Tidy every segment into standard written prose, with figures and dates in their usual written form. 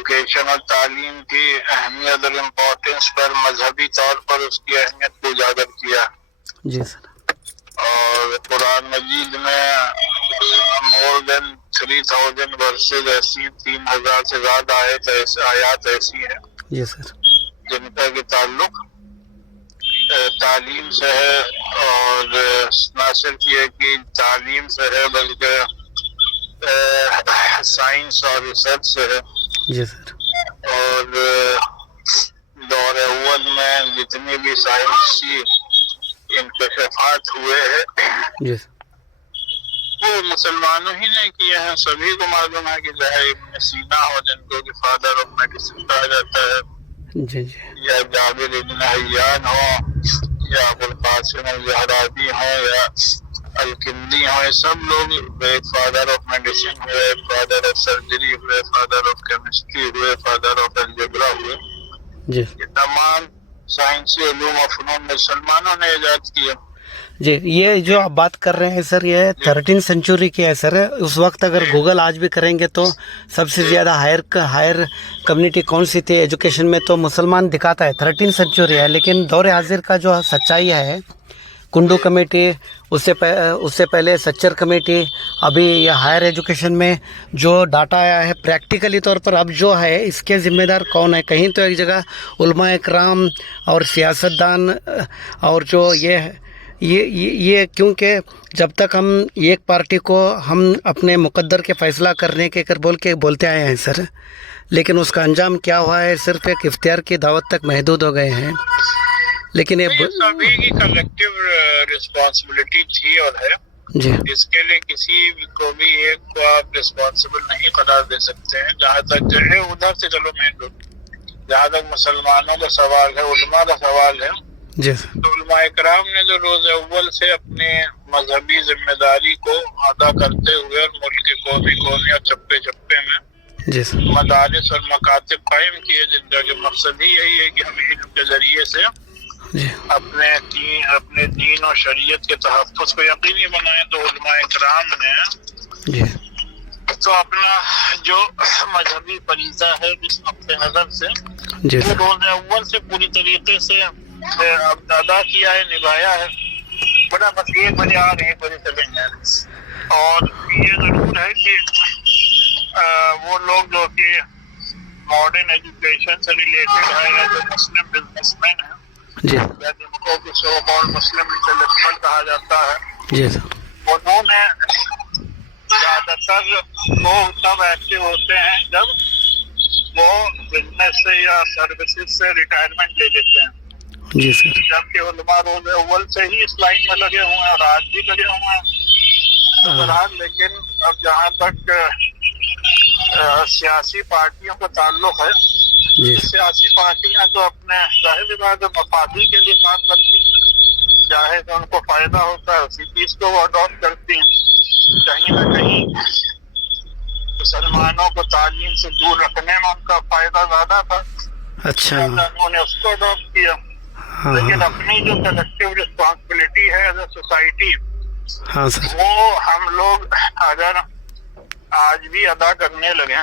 Education اور تعلیم کی اہمیت اور امپورٹنس پر مذہبی طور پر اس کی اہمیت کو اجاگر کیا. جی سر. اور قرآن مجید میں مور دین 3000 ورسز ایسی 3000 سے زیادہ آیات ایسی ہیں جی سر. جن کا کہ تعلق تعلیم سے ہے، اور نہ صرف یہ کہ تعلیم سے ہے بلکہ سائنس اور ریسرچ سے ہے. جی سر. اور دور اول میں جتنی بھی سائنسی انکشافات ہوئے ہیں جی سر. وہ مسلمانوں ہی نے کیے ہیں. سبھی کو معلوم ہے کہ چاہے ابن سینا ہو جن کو کہ فادر آف میڈیسن کہا جاتا ہے، جی جی. یا جابر ابن حیان ہو، یا ابوالقاسم الزہرابی ہو، یا الکندی ہو، یہ سب لوگ ایک فادر آف میڈیسن ہوئے، فادر آف سرجری ہوئے، فادر آف کیمسٹری ہوئے، فادر آف الجبرا ہوئے. جی یہ تمام سائنسی علوم و فنون مسلمانوں نے ایجاد کیا. جی. یہ جو آپ بات کر رہے ہیں سر، یہ 13 سینچری کی ہے سر. اس وقت اگر گوگل آج بھی کریں گے تو سب سے زیادہ ہائر کمیونٹی کون سی تھی ایجوکیشن میں، تو مسلمان دکھاتا ہے 13 سینچری ہے. لیکن دور حاضر کا جو سچائی ہے، کنڈو کمیٹی، اس سے پہلے سچر کمیٹی، ابھی یہ ہائر ایجوکیشن میں جو ڈاٹا آیا ہے پریکٹیکلی طور پر اب جو ہے اس کے ذمہ دار کون ہے؟ کہیں تو ایک جگہ علماء اکرام اور سیاستدان، اور جو یہ کیونکہ جب تک ہم ایک پارٹی کو ہم اپنے مقدر کے فیصلہ کرنے کے بولتے آئے ہیں سر، لیکن اس کا انجام کیا ہوا ہے؟ صرف ایک اختیار کی دعوت تک محدود ہو گئے ہیں. لیکن یہ سبھی کی کلیکٹیو رسپانسبلٹی تھی اور ہے. جی اس کے لیے کسی کو بھی ایک کو آپ رسپانسبل نہیں قرار دے سکتے ہیں. جہاں تک چلے ادھر سے چلو مین روڈ، جہاں تک مسلمانوں کا سوال ہے، علماء کا سوال ہے، جی تو علماء اکرام نے جو روز اول سے اپنے مذہبی ذمہ داری کو ادا کرتے ہوئے اور ملک کے کونے کونے اور چپے چپے میں جی سر. مدارس اور مکاتب قائم کیے، جن کا جو مقصد ہی یہی ہے کہ ہم علم کے ذریعے سے جی اپنے دین اور شریعت کے تحفظ کو یقینی بنائیں. تو علماء اکرام نے جی تو اپنا جو مذہبی فریضہ ہے اس نقطۂ نظر سے جی وہ سر. روز اول سے پوری طریقے سے ادا کیا ہے، نبھایا ہے. بڑا بس ایک بجے آ رہے ہیں، ایک بجے چلیں گے. اور یہ ضرور ہے کہ وہ لوگ جو کہ ماڈرن ایجوکیشن سے ریلیٹڈ ہے، یا جو مسلم بزنس مین ہیں، جی یا جن کو کہ سو کالڈ مسلم انٹلیکچوئل کہا جاتا ہے، جی سر. انہوں نے زیادہ تر وہ تب ایکٹیو ہوتے ہیں جب وہ بزنس سے یا سروسز سے ریٹائرمنٹ لے لیتے ہیں. جی سر. جبکہ علماء روز اول سے ہی اس لائن میں لگے ہوئے ہیں اور آج بھی لگے ہوئے ہیں بہرحال. لیکن اب جہاں تک سیاسی پارٹیوں کا تعلق ہے، جی سیاسی پارٹیاں تو اپنے ظاہر بات مفادی کے لیے کام کرتی ہیں، چاہے تو ان کو فائدہ ہوتا ہے اسی چیز کو وہ اڈاپٹ کرتی ہیں. کہیں نہ کہیں مسلمانوں کو تعلیم سے دور رکھنے میں ان کا فائدہ زیادہ تھا، اچھا. انہوں نے اس کو اڈاپٹ کیا. ہاں لیکن اپنی جو کلیکٹیو رسپانسبلٹی ہے ایز اے سوسائٹی، ہاں سر. وہ ہم لوگ اگر آج بھی ادا کرنے لگے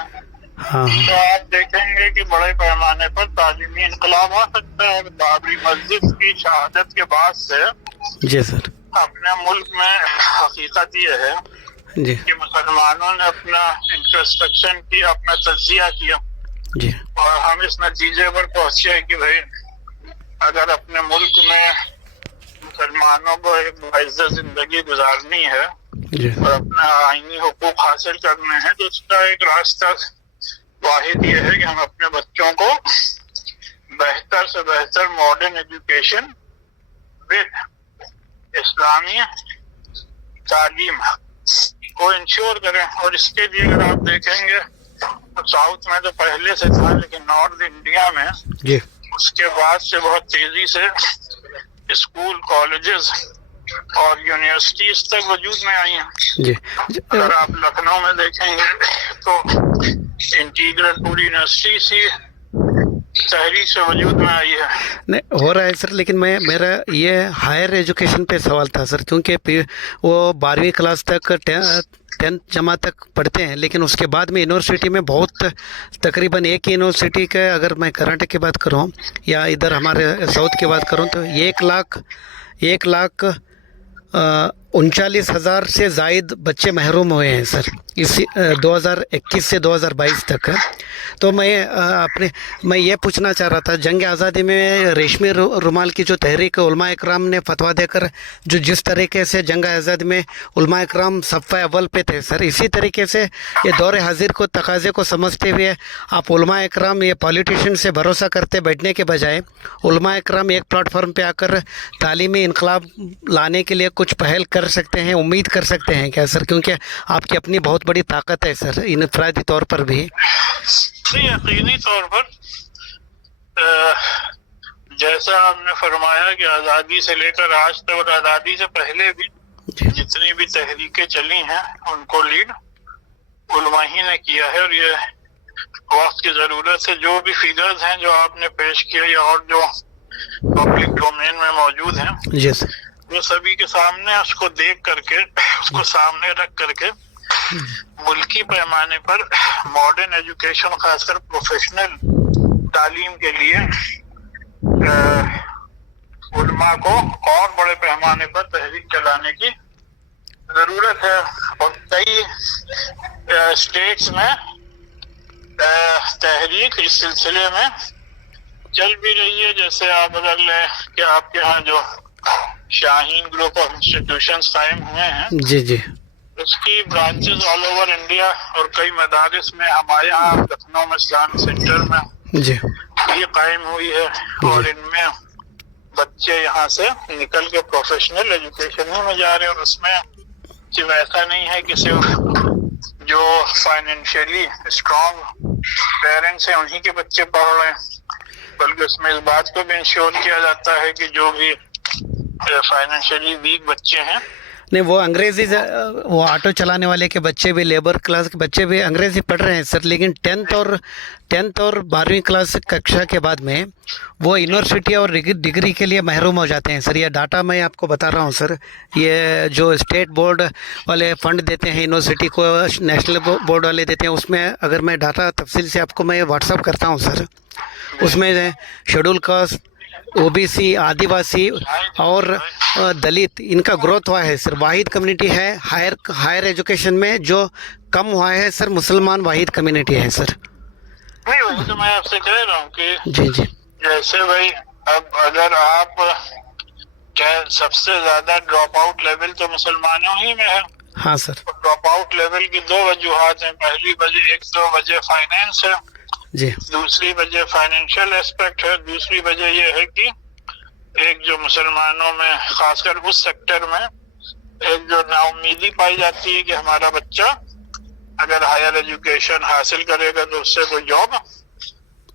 ہاں تو آپ دیکھیں گے کہ بڑے پیمانے پر تعلیمی انقلاب آ سکتا ہے. بابری مسجد کی شہادت کے بعد سے جی سر. اپنے ملک میں حقیقت یہ ہے جی کہ مسلمانوں نے اپنا انٹرسپیکشن کیا، اپنا تجزیہ کیا، جی اور ہم اس نتیجے پر پہنچے کہ بھائی اگر اپنے ملک میں مسلمانوں کو ایک باعزت زندگی گزارنی ہے جی اور اپنا آئینی حقوق حاصل کرنے ہیں، تو اس کا ایک راستہ واحد یہ ہے کہ ہم اپنے بچوں کو بہتر سے بہتر ماڈرن ایجوکیشن وتھ اسلامی تعلیم کو انشور کریں. اور اس کے لیے اگر آپ دیکھیں گے تو ساؤتھ میں تو پہلے سے تھا، لیکن نارتھ انڈیا میں جی اس کے بعد سے بہت تیزی سے اسکول، کالجز اور یونیورسٹیز تک وجود میں آئی ہیں. جی اگر آپ لکھنؤ میں دیکھیں گے تو انٹیگرل پوری یونیورسٹی سی تحریک سے وجود میں آئی ہے. نہیں ہو رہا ہے سر، لیکن میرا یہ ہائر ایجوکیشن پہ سوال تھا سر، کیونکہ وہ 12ویں کلاس تک 10th जमात तक पढ़ते हैं, लेकिन उसके बाद में यूनिवर्सिटी में बहुत तकरीबन एक ही यूनिवर्सिटी का, अगर मैं कर्नाटक की बात करूँ या इधर हमारे साउथ की बात करूँ, तो 1,39,000 से ज़ायद बच्चे महरूम हुए हैं सर, इसी 2021 से 2022 तक। तो मैं ये पूछना चाह रहा था, जंग आज़ादी में रेशमी रुमाल की जो तहरीक उलमा इकराम ने फतवा देकर जो जिस तरीके से जंग आज़ादी में उलमा इकराम सफ़े अव्वल पे थे सर, इसी तरीके से ये दौर हाजिर को तकाज़े को समझते हुए आप उलमा इकराम ये पॉलिटिशियन से भरोसा करते बैठने के बजाय उलमा इकराम एक प्लेटफॉर्म पे आकर तालीमी इनकलाब लाने के लिए कुछ पहल कर सकते हैं, उम्मीद कर सकते हैं क्या सर? क्योंकि आपकी अपनी बहुत बड़ी ताकत है सर, इनफरादी तौर पर भी। यकीनी तौर पर जैसा आपने फरमाया कि आज़ादी से लेकर आज तक और आज़ादी से पहले भी जितनी भी तहरीकें चली हैं उनको लीड उलमा ही ने किया है। और ये वक्त की ज़रूरत से जो भी फिगर्स हैं जो आपने पेश किए या और जो पब्लिक डोमेन में मौजूद हैं, यस, वो सभी के सामने उसको देख करके, उसको सामने रख करके मुल्की पैमाने पर मॉडर्न एजुकेशन खासकर प्रोफेशनल तालीम के लिए उलमा को और बड़े पैमाने पर तहरीक चलाने की जरूरत है। और कई स्टेट्स में तहरीक इस सिलसिले में चल भी रही है। जैसे आप अगर लें कि आपके यहाँ जो शाहीन ग्रुप ऑफ इंस्टीट्यूशंस कायम हुए हैं, जी जी, उसकी ब्रांचेस ऑल ओवर इंडिया और कई मदारिस में, हमारे यहाँ लखनऊ में इस्लामिक सेंटर में जी, ये कायम हुई है। और इनमें बच्चे यहाँ से निकल के प्रोफेशनल एजुकेशन ही में जा रहे हैं। और उसमें सिर्फ ऐसा नहीं है कि सिर्फ जो फाइनेंशियली स्ट्रॉन्ग पेरेंट्स हैं उन्हीं के बच्चे पढ़ रहे हैं, बल्कि उसमें इस बात को भी इंश्योर किया जाता है कि जो भी फाइनेंशियली वीक बच्चे हैं, नहीं वो अंग्रेजी, वो ऑटो चलाने वाले के बच्चे भी, लेबर क्लास के बच्चे भी अंग्रेजी पढ़ रहे हैं सर, लेकिन 10th और 12वीं क्लास कक्षा के बाद में वो यूनिवर्सिटी और डिग्री के लिए महरूम हो जाते हैं सर। ये डाटा मैं आपको बता रहा हूँ सर, ये जो स्टेट बोर्ड वाले फंड देते हैं यूनिवर्सिटी को, नेशनल बोर्ड वाले देते हैं, उसमें अगर मैं डाटा तफसील से आपको मैं व्हाट्सअप करता हूँ सर, उसमें शेड्यूल कास्ट, ओबीसी, आदिवासी और दलित, इनका ग्रोथ हुआ है सर। वाहिद कम्युनिटी है हायर एजुकेशन में जो कम हुआ है सर, मुसलमान वाहिद कम्युनिटी है सर। नहीं, वही तो मैं आपसे कह रहा हूँ कि जी जी, जैसे भाई अब अगर आप क्या सबसे ज्यादा ड्रॉप आउट लेवल तो मुसलमानों ही में है। हाँ सर, ड्रॉप आउट लेवल की दो वजूहात हैं। पहली वजह, एक तो वजह फाइनेंस है जी, दूसरी वजह फाइनेंशियल एस्पेक्ट है। दूसरी वजह यह है कि एक जो मुसलमानों में खासकर उस सेक्टर में एक जो नाउमीदी पाई जाती है कि हमारा बच्चा अगर हायर एजुकेशन हासिल करेगा तो उससे कोई जॉब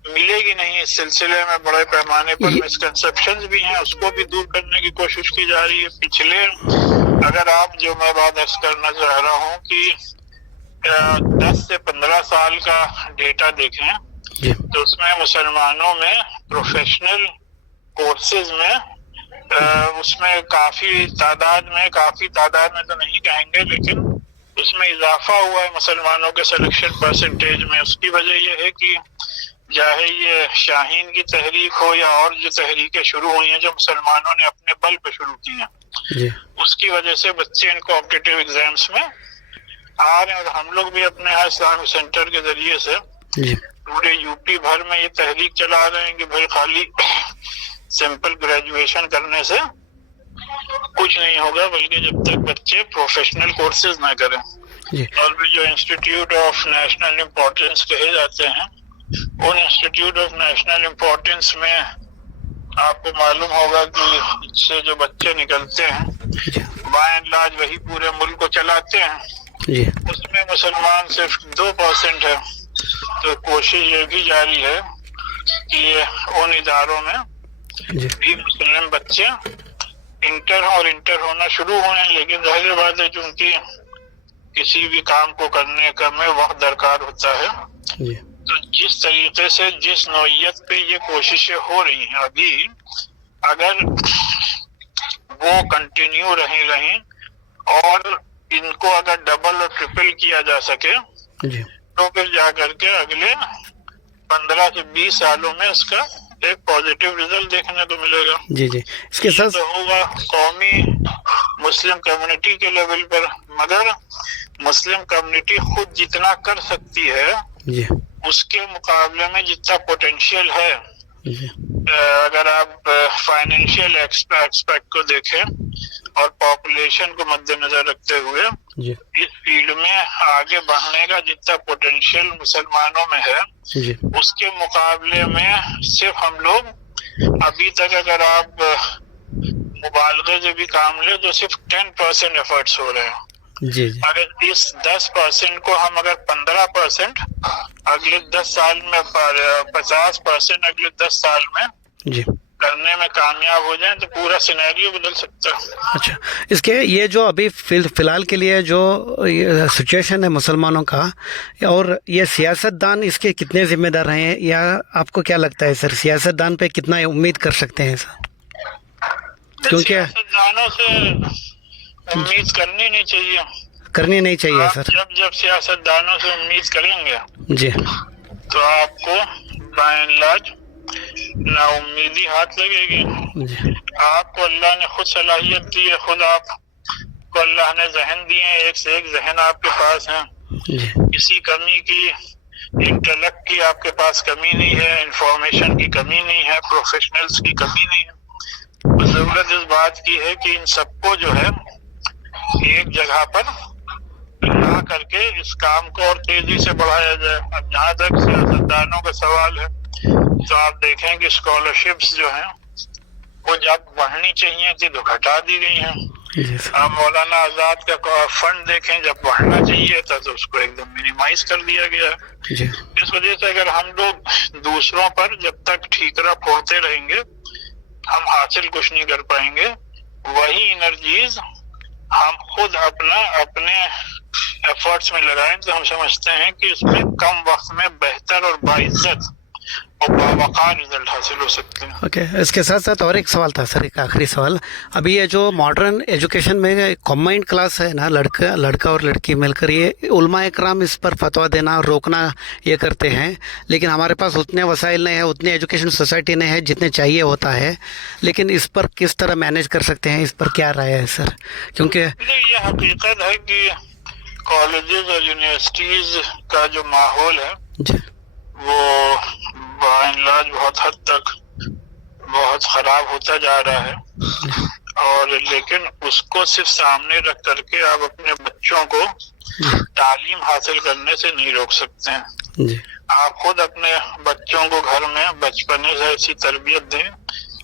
मिलेगी नहीं। इस सिलसिले में बड़े पैमाने पर मिसकंसेप्शंस भी हैं, उसको भी दूर करने की कोशिश की जा रही है। पिछले अगर आप जो मैं बात अर्ज करना चाह रहा हूँ कि 10 से 15 साल का डेटा देखें तो उसमें मुसलमानों में प्रोफेशनल कोर्सेज में उसमें काफी तादाद में तो नहीं कहेंगे, लेकिन उसमें इजाफा हुआ है मुसलमानों के सिलेक्शन परसेंटेज में। उसकी वजह यह है कि चाहे ये शाहीन की तहरीक हो या और जो तहरीकें शुरू हुई हैं जो मुसलमानों ने अपने बल पे शुरू की हैं, उसकी वजह से बच्चे इन कॉम्पिटिटिव एग्जाम्स में आ रहे हैं। और हम लोग भी अपने यहाँ इस्लामिक सेंटर के जरिए से पूरे यूपी भर में ये तहरीक चला रहे हैं कि भाई खाली सिंपल ग्रेजुएशन करने से कुछ नहीं होगा, बल्कि जब तक बच्चे प्रोफेशनल कोर्सेज ना करें। और भी जो इंस्टीट्यूट ऑफ नेशनल इम्पोर्टेंस कहे जाते हैं, उन इंस्टीट्यूट ऑफ नेशनल इम्पोर्टेंस में आपको मालूम होगा कि इससे जो बच्चे निकलते हैं बाय एंड लार्ज वही पूरे मुल्क को चलाते हैं। उसमें मुसलमान सिर्फ 2% है। तो कोशिश ये भी जारी है कि उन इदारों में भी मुस्लिम बच्चे इंटर होना शुरू हुए, लेकिन जाहिर बात है क्योंकि किसी भी काम को करने का में वक्त दरकार होता है। तो जिस तरीके से जिस नौइयत पे ये कोशिशें हो रही हैं अभी, अगर वो कंटिन्यू रही और इनको अगर डबल और ट्रिपल किया जा सके जी तो फिर जा करके अगले 15 से 20 सालों में इसका एक पॉजिटिव रिजल्ट देखने को मिलेगा। जी जी। इसके ये साथ तो होगा कौमी मुस्लिम कम्युनिटी के लेवल पर, मगर मुस्लिम कम्युनिटी खुद जितना कर सकती है जी उसके मुकाबले में जितना पोटेंशियल है, जी अगर आप फाइनेंशियल एक्सपेक्ट को देखें और पॉपुलेशन को मद्देनजर रखते हुए जी इस फील्ड में आगे बढ़ने का जितना पोटेंशियल मुसलमानों में है जी उसके मुकाबले में सिर्फ हम लोग अभी तक, अगर आप मुबालगे से भी काम ले तो सिर्फ 10% एफर्ट्स हो रहे हैं। जी जी अगर इस 10% को हम अगर 15% अगले 10 साल में, 50% अगले 10 साल में जी। करने में कामयाब हो जाएं तो पूरा सिनेरियो बदल सकता है। अच्छा, इसके ये जो अभी फिलहाल के लिए जो सिचुएशन है मुसलमानों का, और ये सियासतदान इसके कितने जिम्मेदार हैं, या आपको क्या लगता है सर, सियासतदान पे कितना उम्मीद कर सकते हैं सर? क्योंकि सियासतदानों से उम्मीद करनी नहीं चाहिए, करनी नहीं चाहिए आप सर। जब सियासतदानों से उम्मीद करेंगे जी तो आपको बाय एंड लार्ज ना उम्मीदी हाथ लगेगी। जी आपको अल्लाह ने खुद सलाहियत दी है, खुद आपको अल्लाह ने जहन दिए हैं, एक से एक जहन आपके पास है, जी किसी कमी की, इंटेलेक्ट की आपके पास कमी नहीं है, इंफॉर्मेशन की कमी नहीं है, प्रोफेशनल्स की कमी नहीं है। तो जरूरत इस बात की है कि इन सबको जो है एक जगह पर ला करके इस काम को और तेजी से बढ़ाया जाए। अब जहाँ तक सियासतदानों का सवाल है तो आप देखें कि स्कॉलरशिप्स जो हैं वो जब बढ़नी चाहिए थी तो घटा दी गई हैं। जी सर। आप मौलाना आजाद का फंड देखें, जब बढ़ना चाहिए था तो उसको एकदम मिनिमाइज कर दिया गया है। जी इस वजह से अगर हम लोग दूसरों पर जब तक ठीकरा फोड़ते रहेंगे हम हासिल कुछ नहीं कर पाएंगे। वही एनर्जीज हम खुद अपने एफर्ट्स में लगाएं तो हम समझते हैं कि इसमें कम वक्त में बेहतर और बाइज्जत और बावकार रिजल्ट हासिल हो सकते हैं। ओके, इसके साथ साथ और एक सवाल था सर, एक आखिरी सवाल। अभी ये जो मॉडर्न एजुकेशन में कॉम्बाइंड क्लास है ना, लड़का और लड़की मिलकर, ये उलमा इकराम इस पर फतवा देना और रोकना ये करते हैं, लेकिन हमारे पास उतने वसाइल नहीं है, उतनी एजुकेशन सोसाइटी नहीं है जितने चाहिए होता है। लेकिन इस पर किस तरह मैनेज कर सकते हैं, इस पर क्या राय है सर? क्योंकि ये हकीकत है कि कॉलेजेस और यूनिवर्सिटीज का जो माहौल है जी वो बाय एंड लार्ज बहुत हद तक बहुत खराब होता जा रहा है, और लेकिन उसको सिर्फ सामने रख करके आप अपने बच्चों को तालीम हासिल करने से नहीं रोक सकते हैं। जी आप खुद अपने बच्चों को घर में बचपने से ऐसी तरबियत दें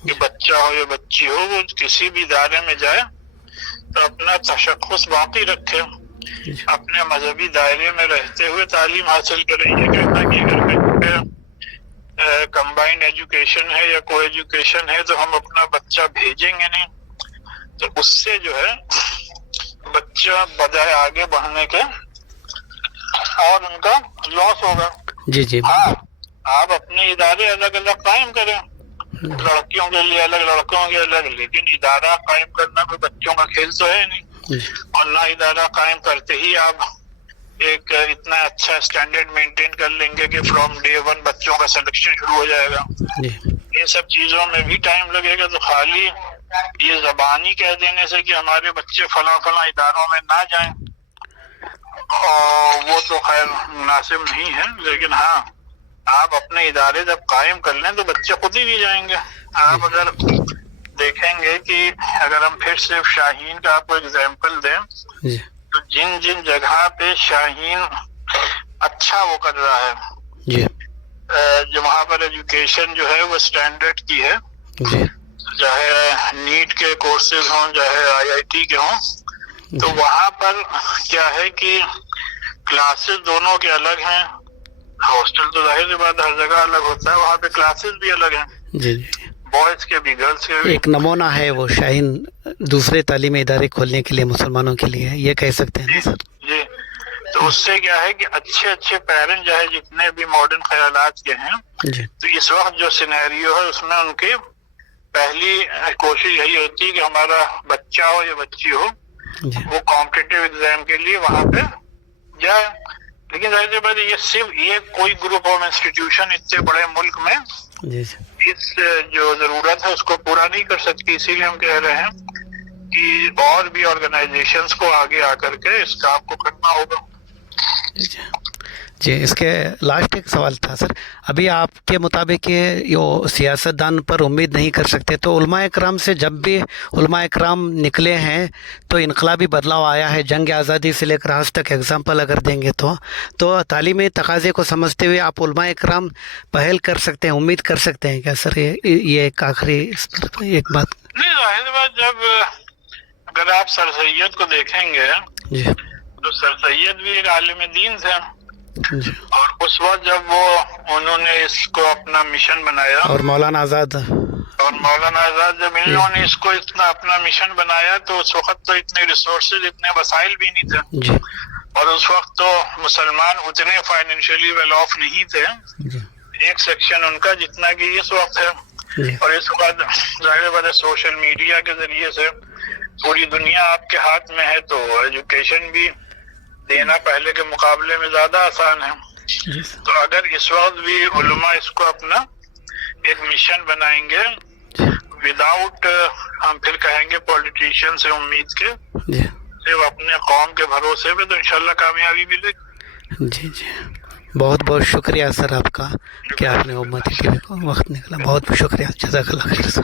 कि बच्चा हो या बच्ची हो वो किसी भी इदारे में जाए तो अपना तशख्खुस बाकी रखे, अपने मजहबी दायरे में रहते हुए तालीम हासिल करें। ये कहना कि अगर में कंबाइंड एजुकेशन है या को एजुकेशन है तो हम अपना बच्चा भेजेंगे नहीं, तो उससे जो है बच्चा बजाय आगे बढ़ने के और उनका लॉस होगा। जी जी हाँ, आप अपने इदारे अलग अलग कायम करें, लड़कियों के लिए अलग, लड़कों के अलग, लेकिन इदारा कायम करना कोई बच्चों का खेल तो है नहीं। और ना इदारा कायम करते ही आप एक इतना अच्छा स्टैंडर्ड मेंटेन कर लेंगे कि फ्रॉम डे 1 बच्चों का सिलेक्शन शुरू हो जाएगा। ये सब चीजों में भी टाइम लगेगा। तो खाली ये जबानी कह देने से कि हमारे बच्चे फला फला इदारों में ना जाएं, और वो तो खैर मुनासिब नहीं है, लेकिन हाँ आप अपने इदारे जब कायम कर लें तो बच्चे खुद ही भी जाएंगे। आप अगर देखेंगे कि अगर हम फिर सिर्फ शाहीन का आपको एग्जाम्पल दें तो जिन जिन जगह पे शाहीन अच्छा वो कर रहा है जी जो वहाँ पर एजुकेशन जो है वो स्टैंडर्ड की है, जी चाहे नीट के कोर्सेज हों चाहे IIT के हों, तो वहाँ पर क्या है कि क्लासेस दोनों के अलग हैं। हॉस्टल तो जाहिर सी बात हर जगह अलग होता है, वहाँ पे क्लासेस भी अलग हैं, जी जी। बॉयज के भी गर्ल्स के भी। एक नमूना है वो शाहीन दूसरे तालीमी इदारे खोलने के लिए मुसलमानों के लिए, ये कह सकते हैं ना सर? जी, तो उससे क्या है कि अच्छे अच्छे पेरेंट चाहे जितने भी मॉडर्न ख्यालात के हैं, जी तो इस वक्त जो सिनेरियो है उसमें उनकी पहली कोशिश यही होती है कि हमारा बच्चा हो या बच्ची हो जी वो कॉम्पिटिटिव एग्जाम के लिए वहां पे जाए। लेकिन जाहिर सी बात है, ये सिर्फ ये कोई ग्रुप ऑफ इंस्टीट्यूशन इतने बड़े मुल्क में जी इस जो जरूरत है उसको पूरा नहीं कर सकती। इसीलिए हम कह रहे हैं कि और भी ऑर्गेनाइजेशंस को आगे आकर के इस काम को करना होगा। जी जी, इसके लास्ट एक सवाल था सर, अभी आपके मुताबिक ये सियासतदान पर उम्मीद नहीं कर सकते, तो उलमा इकराम से जब भी उलमा इकराम निकले हैं तो इनकलाबी बदलाव आया है, जंग आज़ादी से लेकर आज तक एग्जाम्पल अगर देंगे तो तालीमी तकाजे को समझते हुए आप उलमा इकराम पहल कर सकते हैं, उम्मीद कर सकते हैं क्या सर? ये एक आखिरी इस पर एक बात। नहीं, जाहिर बात, जब अगर आप सर सैयद को देखेंगे जी तो सर सैयद भी एक आलिम दीन थे, जी, और उस वक्त जब उन्होंने इसको अपना मिशन बनाया, और मौलाना आज़ाद जब इन लोगों ने इसको इतना अपना मिशन बनाया तो उस वक्त तो इतने रिसोर्सेज, इतने वसाइल भी नहीं थे, जी और उस वक्त तो मुसलमान उतने फाइनेंशियली वेल ऑफ नहीं थे, जी एक सेक्शन उनका जितना कि इस वक्त है। जी और इस वक्त जाहिर बात है सोशल मीडिया के जरिए से पूरी दुनिया आपके हाथ में है, तो एजुकेशन भी देना पहले के मुकाबले में ज्यादा आसान है। जी सर, तो अगर इस वक्त भी उलमा इसको अपना एक मिशन बनाएंगे विदाउट हम फिर कहेंगे पॉलिटिशियन से उम्मीद के, जी सिर्फ अपने कौम के भरोसे पे, तो इंशाल्लाह कामयाबी मिलेगी। जी जी, बहुत बहुत शुक्रिया सर आपका कि आपने उम्मती टीवी को वक्त निकला, बहुत शुक्रिया, जज़ाकल्लाह खैर सर।